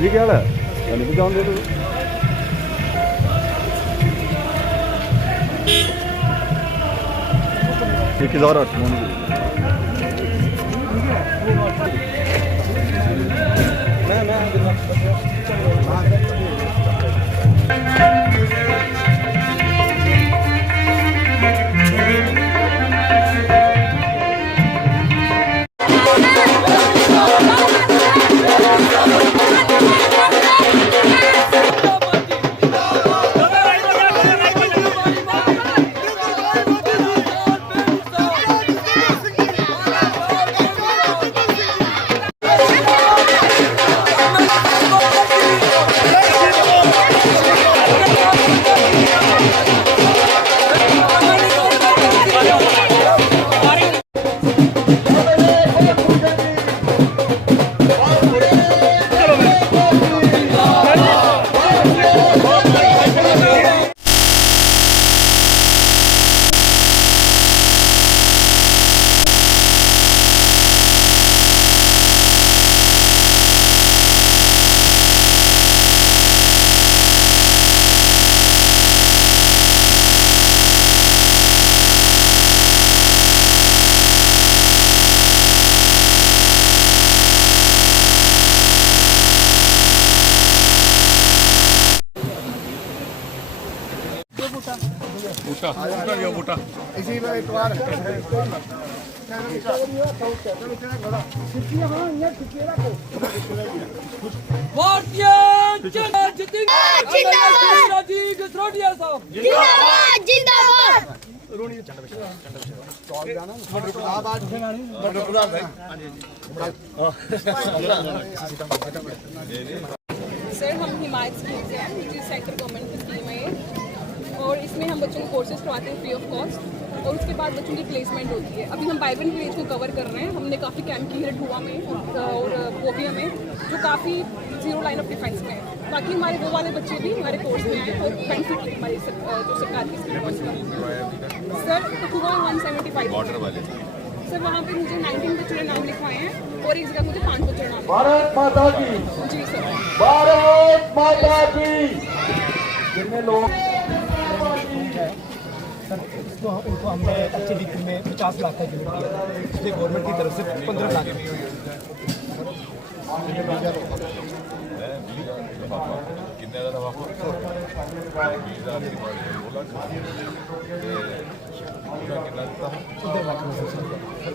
जी क्या हाल है? मैंने भी जान दे दो। एक हज़ार आठ इसी में एक बार सर हम हिमायत स्कीम से हैं, जो सेंट्रल गवर्नमेंट की स्कीम है ये, और इसमें हम बच्चों को कोर्सेज करवाते हैं फ्री ऑफ कॉस्ट, और उसके बाद बच्चों की प्लेसमेंट होती है। अभी हम वाइब्रेंट विलेज को कवर कर रहे हैं। हमने काफ़ी कैंप की है ठुआ में और पोबिया में, जो काफ़ी जीरो लाइन ऑफ डिफेंस में है। बाकी हमारे वो वाले बच्चे भी हमारे कोर्स में आए और बेनिफिट हमारी जो सरकार की स्कीम है। सर ठुआ 175 बॉर्डर वाले सर, वहाँ पे मुझे 19 बच्चों ने नाम लिखवाए हैं और एक जगह मुझे 5 बच्चों ने नाम। भारत माता की जी सर, भारत माता की। जितने लोग सर इसको उनको हमने अच्छे रीति में 50 लाख का यूनिट दिया, इसलिए गवर्नमेंट की तरफ से 15 लाख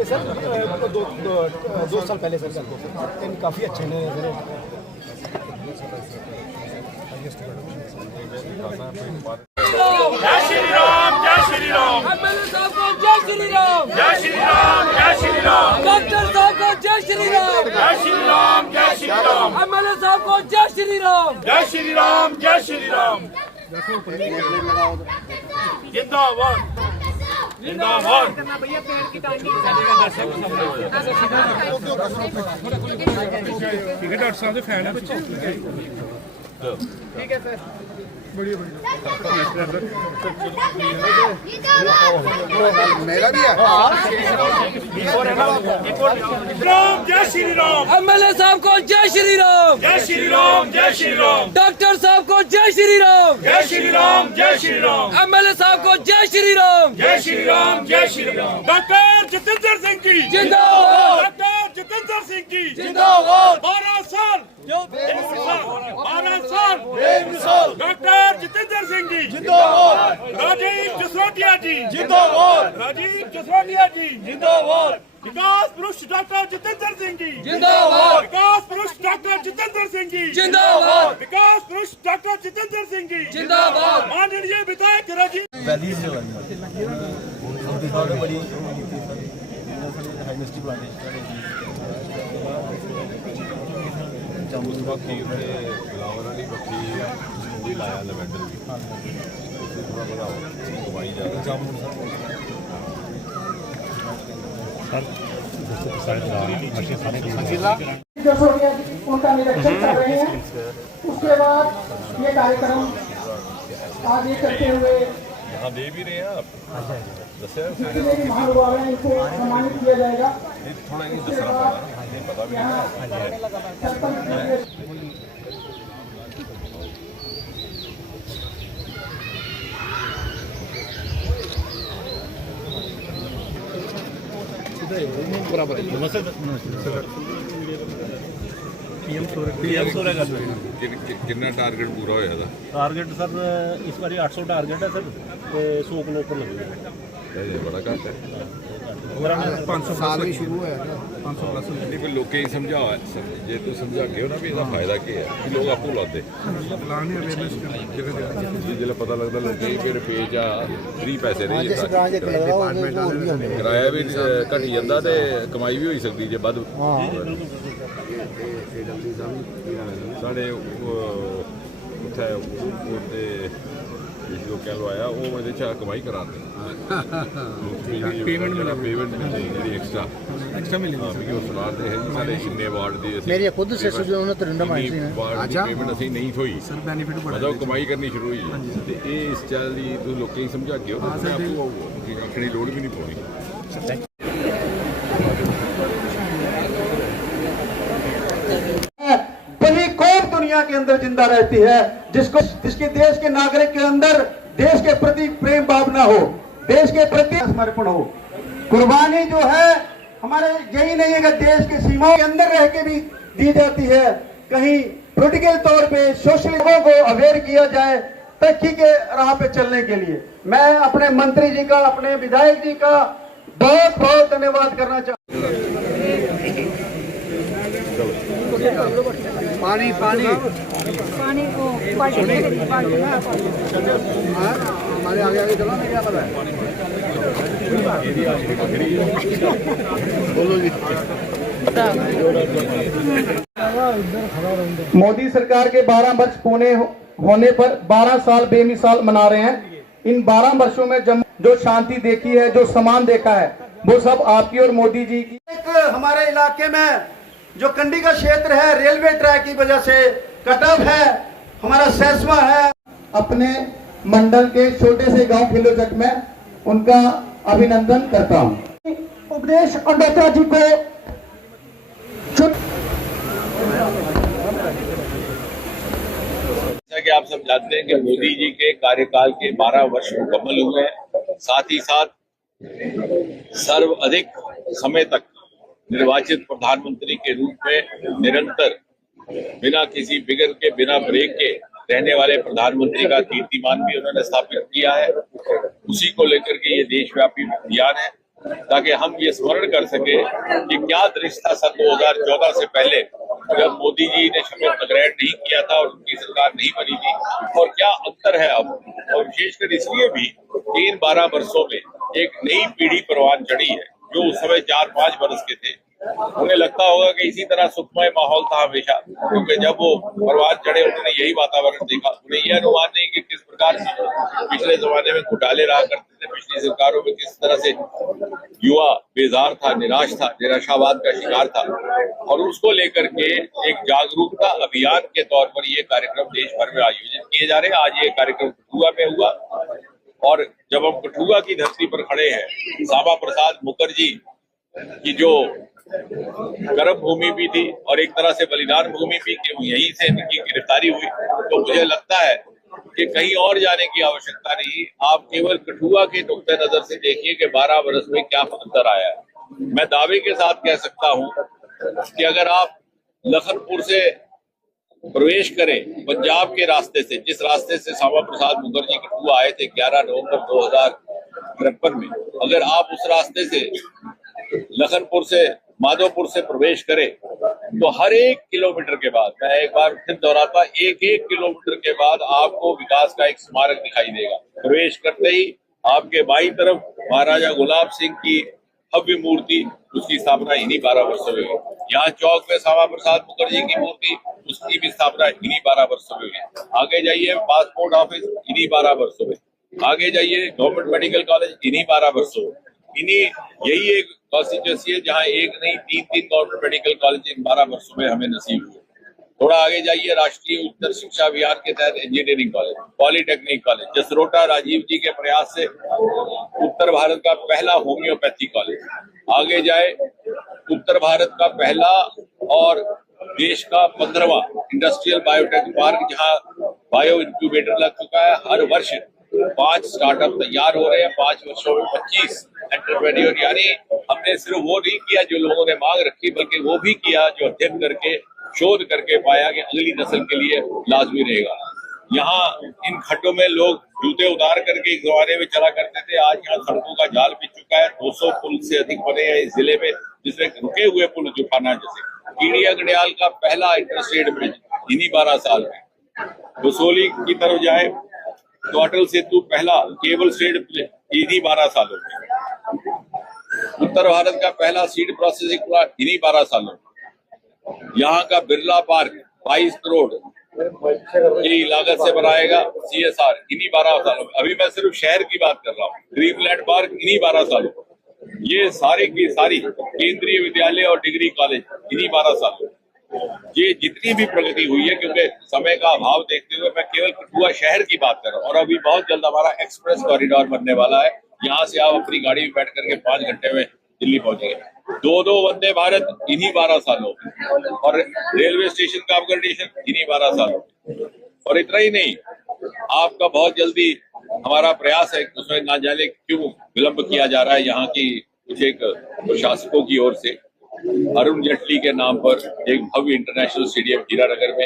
सर 2 साल पहले सर काफ़ी अच्छे ने जय श्री राम, जय श्री राम। एमएलए साहब को जय श्री राम, जय श्री राम, जय श्री राम। डॉक्टर साहब को जय श्री राम, जय श्री राम, जय श्री राम। एमएलए साहब को जय श्री राम, जय श्री राम, जय श्री राम। जिंदाबाद, जिंदाबाद। डॉक्टर साहब के फैन है। ठीक है सर, बढ़िया मेरा भी है। राम, जय श्री राम। एमएलए साहब को जय श्री राम, जय श्री राम, जय श्री राम। डॉक्टर साहब को जय श्री राम, जय श्री राम, जय श्री राम। एमएलए साहब को जय श्री राम, जय श्री राम, जय श्री राम। डॉक्टर जितेंद्र सिंह की जिंदाबाद, डॉक्टर जितेंद्र सिंह की जिंदाबाद। 12 साल 12 साल डॉक्टर जितेंद्र सिंह जी जिंदाबाद, राजीव जसरोटिया जी जिंदाबाद, राजीव जसरोटिया जी जिंदाबाद, विकास पुरुष डॉक्टर जितेंद्र सिंह जी जिंदाबाद, विकास पुरुष डॉक्टर जितेंद्र सिंह जी जिंदाबाद, विकास पुरुष डॉक्टर जितेंद्र सिंह जी जिंदाबाद। माननीय विधायक राजीव बड़ी बाकी फ्लावर वाली पक्षी भी लाया लैवेंडर भी थोड़ा बड़ा दवाई ज़्यादा उनका निरीक्षण कर रहे हैं। उसके बाद ये कार्यक्रम आगे करते हुए यहाँ दे भी रहे हैं आप जितने भी महानुभाव हैं इनको सम्मानित किया जाएगा। थोड़ा इन्हें दसना पड़ा पता भी कितना टारगेट पूरा होया था टारगेट सर इस बार 800 टारगेट है सर, 100 किलो ऊपर लगेगा। बड़ा घट है 500 साल भी शुरू है 500 प्लस नहीं कोई लोग ही समझा जे तू समझा के ना भी इसका फायदा क्या है कि लोग आपको लाते लाने अवेयरनेस जगह जिसले पता लगता लोग फिर पेज आ फ्री पैसे नहीं किराया भी घटी जाता ते कमाई भी हो सकती जे बद साढ़े उत्थे जो कह लो आया वो मैं देखा कमाई कराते पेमेंट मिलती एक्स्ट्रा मिलेगी उस बार दे है सारे किन्ने वार्ड दी मेरी खुद से जो उन्होंने तरिंदा मारी थी अच्छा पेमेंट असि नहीं थोई सर बेनिफिट मतलब कमाई करनी शुरू हुई ते ये इस चल दी तू लोकें ही समझा के आपको आखने लोड़ भी नहीं पौनी भली कौन दुनिया के अंदर जिंदा रहती है जिसके देश के नागरिक के अंदर देश के प्रति प्रेम भावना हो, देश के प्रति समर्पण हो। कुर्बानी जो है हमारे यही नहीं है कि देश की सीमाओं के अंदर रह के भी दी जाती है, कहीं पॉलिटिकल तौर पे सोशल लोगों को अवेयर किया जाए तरक्की के राह पे चलने के लिए। मैं अपने मंत्री जी का, अपने विधायक जी का बहुत बहुत धन्यवाद करना चाहूँ। पानी पानी पानी को हमारे आगे आगे चलो ना, क्या पता है बोलो जी। मोदी सरकार के 12 वर्ष पूरे होने पर 12 साल बेमिसाल मना रहे हैं। इन 12 वर्षों में जो शांति देखी है, जो सम्मान देखा है, वो सब आपकी और मोदी जी की। हमारे इलाके में जो कंडी का क्षेत्र है, रेलवे ट्रैक की वजह से कटअप है, हमारा सेसवा है। अपने मंडल के छोटे से गांव खिलोचक में उनका अभिनंदन करता हूं। उपदेश अंडोत्रा जी को जैसा कि आप सब जानते हैं कि मोदी जी के कार्यकाल के 12 वर्ष मुकम्मल हुए हैं, साथ ही साथ सर्वाधिक समय तक निर्वाचित प्रधानमंत्री के रूप में निरंतर बिना किसी बिगड़ के, बिना ब्रेक के रहने वाले प्रधानमंत्री का कीर्तिमान भी उन्होंने स्थापित किया है। उसी को लेकर के ये देशव्यापी अभियान है ताकि हम ये स्मरण कर सके कि क्या दृश्य था सन 2014 से पहले जब मोदी जी ने शपथ ग्रहण नहीं किया था और उनकी सरकार नहीं बनी थी, और क्या अंतर है अब। और विशेषकर इसलिए भी कि इन 12 वर्षों में एक नई पीढ़ी परवान चढ़ी है जो उस समय 4-5 वर्ष के थे। उन्हें लगता होगा कि इसी तरह सुखमय माहौल था हमेशा, क्योंकि जब वो परवान चढ़े उन्होंने यही वातावरण देखा। उन्हें यह अनुमान नहीं कि किस प्रकार से पिछले जमाने में घोटाले रहा करते थे, पिछली सरकारों में किस तरह से युवा बेजार था, निराश था, निराशावाद का शिकार था, और उसको लेकर के एक जागरूकता अभियान के तौर पर ये कार्यक्रम देश भर में आयोजित किए जा रहे हैं। आज ये कार्यक्रम कठुआ में हुआ, और जब हम कठुआ की धरती पर खड़े हैं, श्यामा प्रसाद मुखर्जी की जो कर्म भूमि भी थी और एक तरह से बलिदान भूमि भी, कि यहीं से इनकी गिरफ्तारी हुई, तो मुझे लगता है कि कहीं और जाने की आवश्यकता नहीं। आप केवल कठुआ के नुक्ते नजर से देखिए कि 12 वर्ष में क्या अंतर आया है। मैं दावे के साथ कह सकता हूं कि अगर आप लखनपुर से प्रवेश करें पंजाब के रास्ते से, जिस रास्ते से श्यामा प्रसाद मुखर्जी कठुआ आए थे 11 नवंबर 2053 में, अगर आप उस रास्ते से लखनपुर से माधोपुर से प्रवेश करें तो हर 1 किलोमीटर के बाद, मैं एक बार फिर दोहराता, 1-1 किलोमीटर के बाद आपको विकास का एक स्मारक दिखाई देगा। प्रवेश करते ही आपके बाईं तरफ महाराजा गुलाब सिंह की भव्य मूर्ति, उसकी स्थापना इन्हीं 12 वर्षों में हुई। यहाँ चौक में श्यामा प्रसाद मुखर्जी की मूर्ति, उसकी भी स्थापना इन्हीं 12 वर्षों में हुई। आगे जाइए पासपोर्ट ऑफिस, इन्हीं 12 वर्षों में। आगे जाइए गवर्नमेंट मेडिकल कॉलेज, इन्हीं 12 वर्षों में। यही एक कॉन्स्टिट्यूंसी है जहाँ एक नहीं 3 गवर्नमेंट मेडिकल कॉलेज इन 12 वर्षों में हमें नसीब हुए। थोड़ा आगे जाइए राष्ट्रीय उच्च शिक्षा अभियान के तहत engineering college, polytechnic college, Jasrota Rajiv ji के प्रयास से उत्तर भारत का पहला होम्योपैथी कॉलेज। आगे जाए उत्तर भारत का पहला और देश का 15वां इंडस्ट्रियल बायोटेक पार्क जहां बायो इंक्यूबेटर लग चुका है। हर वर्ष 5 स्टार्टअप तैयार हो रहे हैं, 5 वर्षों में 25 एंटरप्रेन्योर। यानी हमने सिर्फ वो नहीं किया जो लोगों ने मांग रखी, बल्कि वो भी किया जो अध्ययन करके शोध करके पाया कि अगली नस्ल के लिए लाजमी रहेगा। यहाँ इन खड्डों में लोग जूते उतार करके एक जमाने में चला करते थे, आज यहाँ सड़कों का जाल बिछ चुका है। 200 पुल से अधिक बने हैं इस जिले में, जिसमें रुके हुए पुल जुफाना जैसे। कीड़िया गढ़ियाल का पहला इंटरस्टेट ब्रिज इन्हीं 12 साल में। बसोली की तरफ जाए तो अटल सेतु पहला केबल स्टेट ब्रिज इन्हीं 12 सालों में। उत्तर भारत का पहला सीड प्रोसेसिंग प्लांट इन्हीं 12 सालों में। यहाँ का बिरला पार्क 22 करोड़ की लागत से बनाएगा CSR इन्हीं 12 सालों में। अभी मैं सिर्फ शहर की बात कर रहा हूँ। ड्रीमलैंड पार्क इन्हीं 12 सालों में। ये सारे की सारी केंद्रीय विद्यालय और डिग्री कॉलेज इन्हीं 12 सालों में। ये जितनी भी प्रगति हुई है, क्योंकि समय का अभाव देखते हुए मैं केवल कठुआ शहर की बात कर रहा हूँ। और अभी बहुत जल्द हमारा एक्सप्रेस कॉरिडोर बनने वाला है। यहाँ से आप अपनी गाड़ी में बैठ करके 5 घंटे में दिल्ली पहुंचेंगे। 2 वंदे भारत इन्हीं 12 सालों में। और रेलवे स्टेशन का अपग्रेडेशन इन्हीं 12 सालों में। और इतना ही नहीं, आपका बहुत जल्दी हमारा प्रयास है, उसमें ना जाने क्यों विलंब किया जा रहा है यहाँ की कुछ एक प्रशासकों की ओर से। अरुण जेटली के नाम पर एक भव्य इंटरनेशनल स्टेडियम हीरानगर में,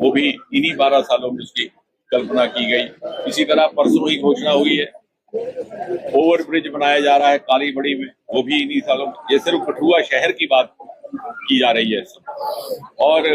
वो भी इन्हीं 12 सालों में उसकी कल्पना की गई। इसी तरह परसों ही घोषणा हुई है ओवर ब्रिज बनाया जा रहा है कालीबड़ी में, वो भी इन्हीं सालों में। ये सिर्फ कठुआ शहर की बात की जा रही है। और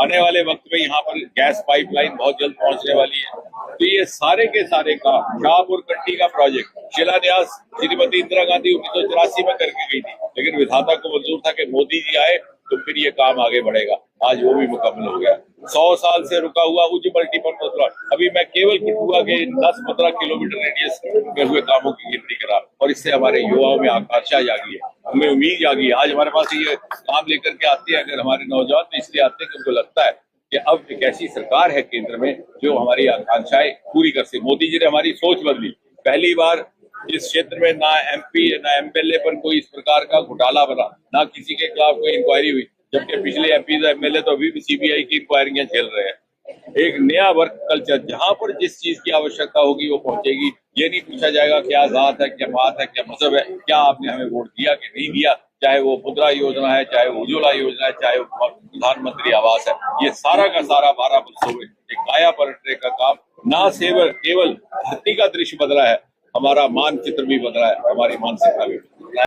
आने वाले वक्त में यहाँ पर गैस पाइपलाइन बहुत जल्द पहुंचने वाली है। तो ये सारे के सारे काम शाहपुर कंडी का प्रोजेक्ट शिलान्यास श्रीमती इंदिरा गांधी 1984 में करके गई थी, लेकिन विधाता को मंजूर था कि मोदी जी आए तो फिर ये काम आगे बढ़ेगा। आज वो भी मुकम्मल हो गया। 100 साल से रुका हुआ उच्च मल्टीपर्पज प्लांट, अभी मैं केवल कठुआ के 10-15 किलोमीटर रेडियस में हुए कामों की गिनती करा। और इससे हमारे युवाओं में आकांक्षा जागी है, हमें उम्मीद जागी है। आज हमारे पास ये काम लेकर के आते हैं अगर हमारे नौजवान, तो इसलिए आते हैं कि उनको लगता है कि अब एक ऐसी सरकार है केंद्र में जो हमारी आकांक्षाएं पूरी कर सके। मोदी जी ने हमारी सोच बदली। पहली बार इस क्षेत्र में ना MP ना MLA पर कोई इस प्रकार का घोटाला बना, ना किसी के खिलाफ कोई इंक्वायरी हुई, जबकि पिछले MP MLA तो अभी भी CBI की इंक्वायरियां झेल रहे हैं। एक नया वर्क कल्चर, जहां पर जिस चीज की आवश्यकता होगी वो पहुंचेगी। ये नहीं पूछा जाएगा क्या जात है, क्या बात है, क्या मजहब है, क्या आपने हमें वोट दिया कि नहीं दिया, चाहे वो मुद्रा योजना है, चाहे वो उज्ज्वला योजना है, चाहे वो प्रधानमंत्री आवास है। ये सारा का सारा 12 वर्षों में एक काया पलटने का काम, ना केवल धरती का दृश्य बदला है, हमारा मानचित्र भी बदला है, हमारी मानसिकता भी बदला है।